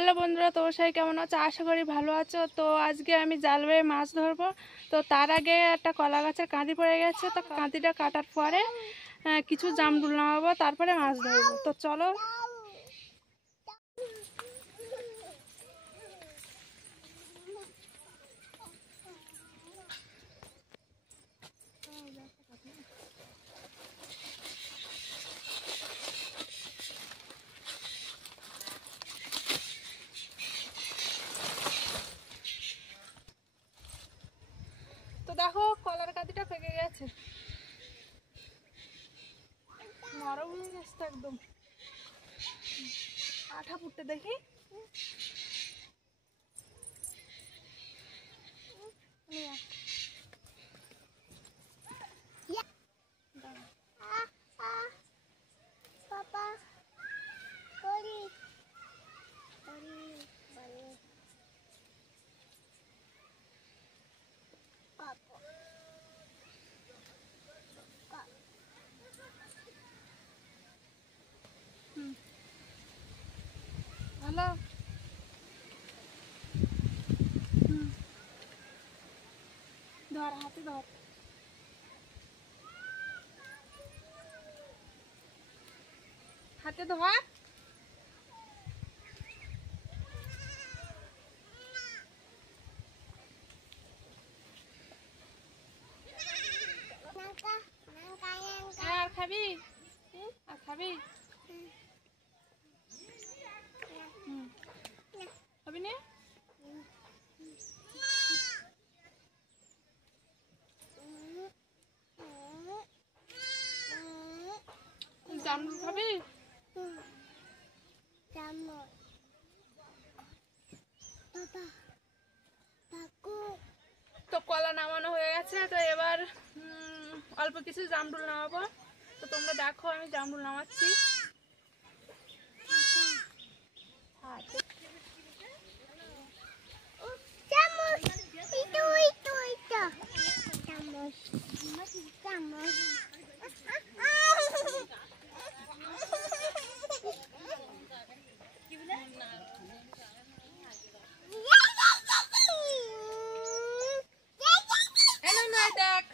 Hello বন্ধুরা, তোমার সবাই কেমন আছো? আশা করি ভালো আছো। তো আজকে আমি জাল বেয়ে মাছ ধরবো। তো তার আগে একটা কলা গাছের কাঁদি পড়ে গেছে, তো কাঁদিটা কাটার পরে কিছু জামরুল নামাবো, তারপরে মাছ ধরবো। তো চলো। তো দেখো, কলার কাঁদিটা পেকে গেছে, নরম হয়ে গেছে তো একদম। আঠা ফুটতে দেখি। হ্যালো, ধর হাতে ধর। হাতে ধর। আর খাবি? আর খাবি? খাবি না? জামরুল খাবি? তো কলা নামানো হয়ে গেছে, তো এবার অল্প কিছু জামরুল নামাবো। তো তোমরা দেখো আমি জামরুল নামাচ্ছি। দেখ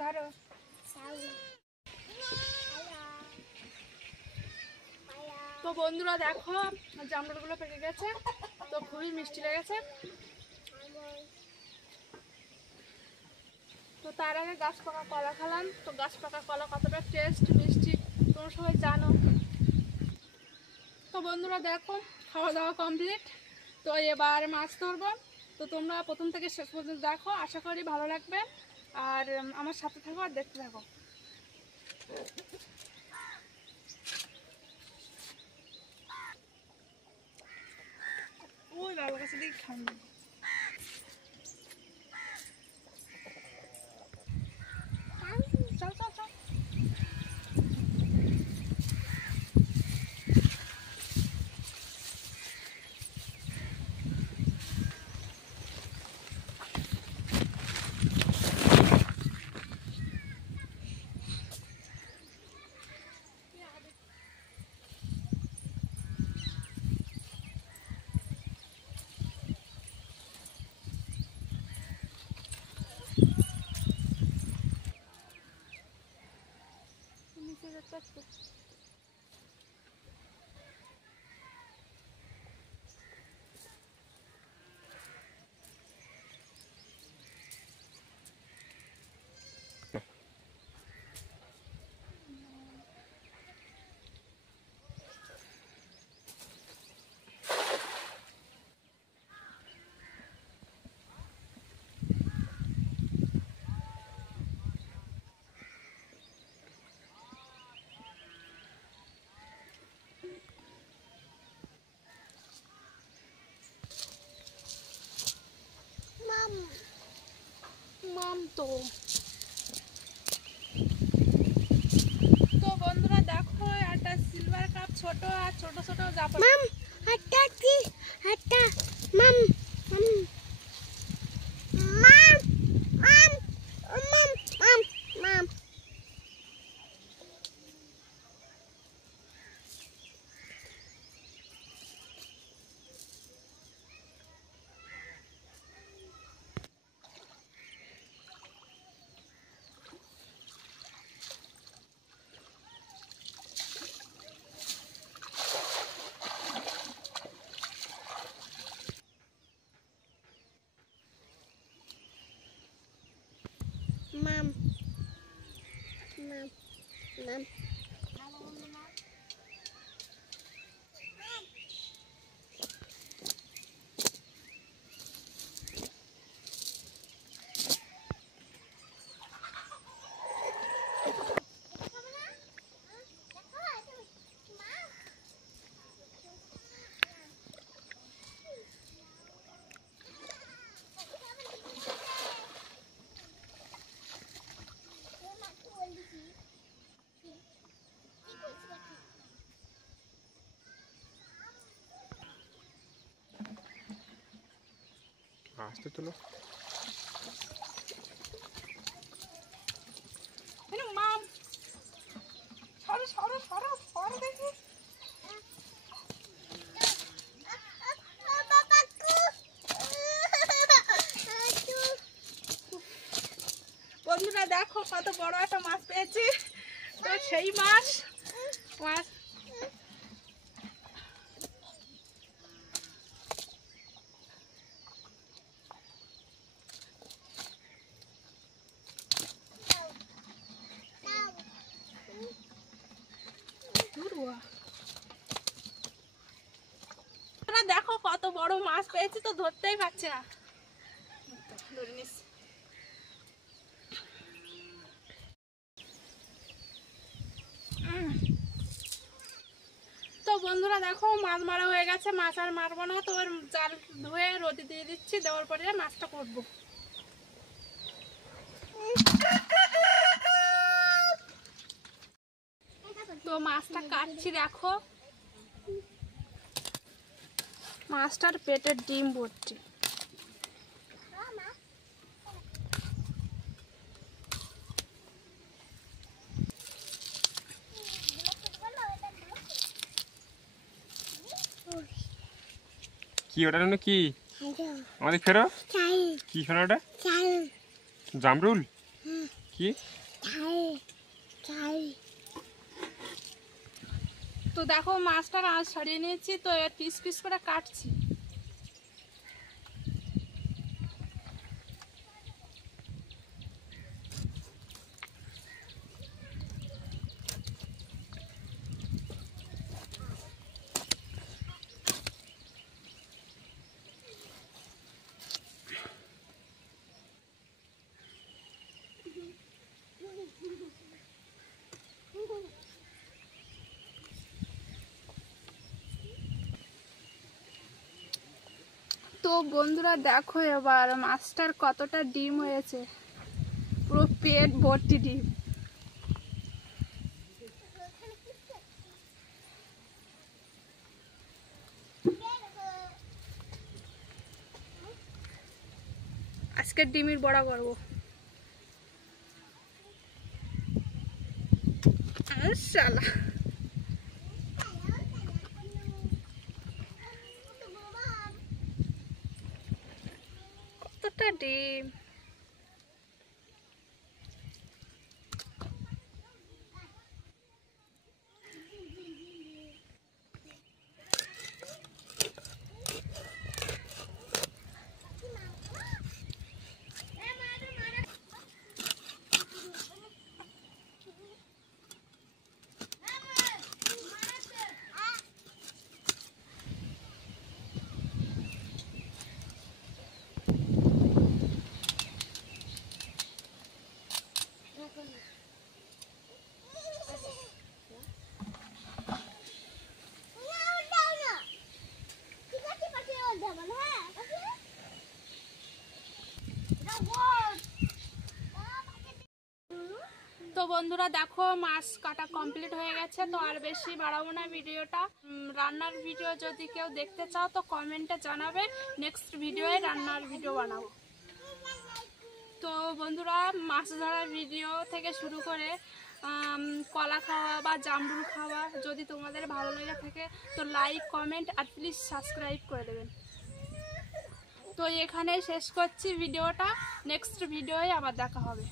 ধরো। তো বন্ধুরা দেখো, জামরুলগুলো পেকে গেছে, তো খুবই মিষ্টি লেগেছে। তো তার আগে গাছ পাকা কলা খেলাম। তো গাছ পাকা কলা কতটা টেস্ট মিষ্টি তোমরা সবাই জানো। তো বন্ধুরা দেখো, খাওয়া দাওয়া কমপ্লিট। তো এবার মাছ ধরবো। তো তোমরা প্রথম থেকে শেষ পর্যন্ত দেখো, আশা করি ভালো লাগবে। আর আমার সাথে থাকো আর দেখতে থাকো। ওই বাবার কাছে দেখি খান। চল চল চল। তো বন্ধুরা দেখো, একটা সিলভার কাপ ছোট আর ছোট ছোট জাপা। মাম হাতটা কি হাতটা মাম মাম মাম মাম মাম মাম মাম আস্তে তোলো। মাম সরো সরো সরো সরো দেখি। বন্ধুরা দেখো কত বড় একটা মাছ পেয়েছি। তো সেই মাছ দেখো কত বড় মাছ পেয়েছি, তো ধরতেই পারছি না। ধরে নিস। তো বন্ধুরা দেখো মাছ মারা হয়ে গেছে, মাছ আর মারবো না। তো জাল ধুয়ে রোদে দিয়ে দিচ্ছি, দেওয়ার পরে মাছটা করবো। তো মাছটা কাটছি, দেখো মাছটার পেটের ডিম ভর্তি। কি ওটা জন্য কি আমাদের ফেরো কি শোনা ওটা? জামরুল কি? তো দেখো মাছটা আজ ছাড়িয়ে নিয়েছি, তো এর পিস পিস করে কাটছি। তো বন্ধুরা দেখো এবার মাছটার কতটা ডিম হয়েছে, পুরো পেট ভর্তি ডিম। আজকের ডিমের বড়া করবো। শালা কতটা ডিম। তো বন্ধুরা দেখো মাছ কাটা কমপ্লিট হয়ে গেছে। তো আর বেশি বাড়াবো না ভিডিওটা। রান্নার ভিডিও যদি কেউ দেখতে চাও তো কমেন্টে জানাবে, নেক্সট ভিডিওয়ে রান্নার ভিডিও বানাবো। তো বন্ধুরা মাছ ধরার ভিডিও থেকে শুরু করে কলা খাওয়া বা জামরুল খাওয়া যদি তোমাদের ভালো লেগে থাকে তো লাইক কমেন্ট আর প্লিজ সাবস্ক্রাইব করে দেবেন। তো এখানেই শেষ করছি ভিডিওটা, নেক্সট ভিডিওয়ে আবার দেখা হবে।